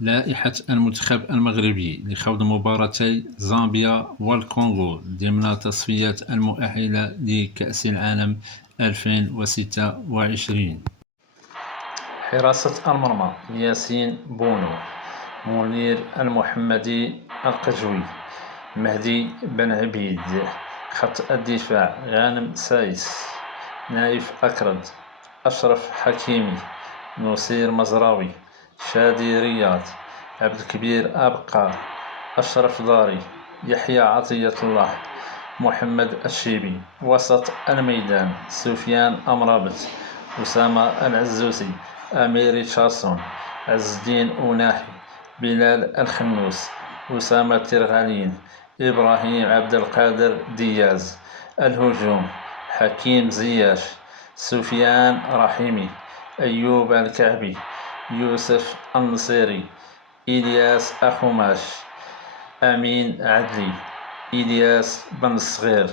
لائحة المنتخب المغربي لخوض مباراتي زامبيا والكونغو ضمن تصفيات المؤهلة لكأس العالم 2026. حراسة المرمى: ياسين بونو، منير المحمدي القجوي، مهدي بن عبيد. خط الدفاع: غانم سايس، نايف أكرد، أشرف حكيمي، نصير مزراوي، شادي رياض، عبد الكبير أبقار، أشرف داري، يحيى عطية الله، محمد الشيبي. وسط الميدان: سفيان أمرابط، أسامة العزوزي، أمير ريتشاردسون، عز الدين أوناحي، بلال الخنوس، أسامة ترغالين، إبراهيم عبد القادر دياز. الهجوم: حكيم زياش، سفيان رحيمي، أيوب الكعبي، يوسف النصيري، إلياس أخوماش، أمين عدلي، إلياس بن الصغير.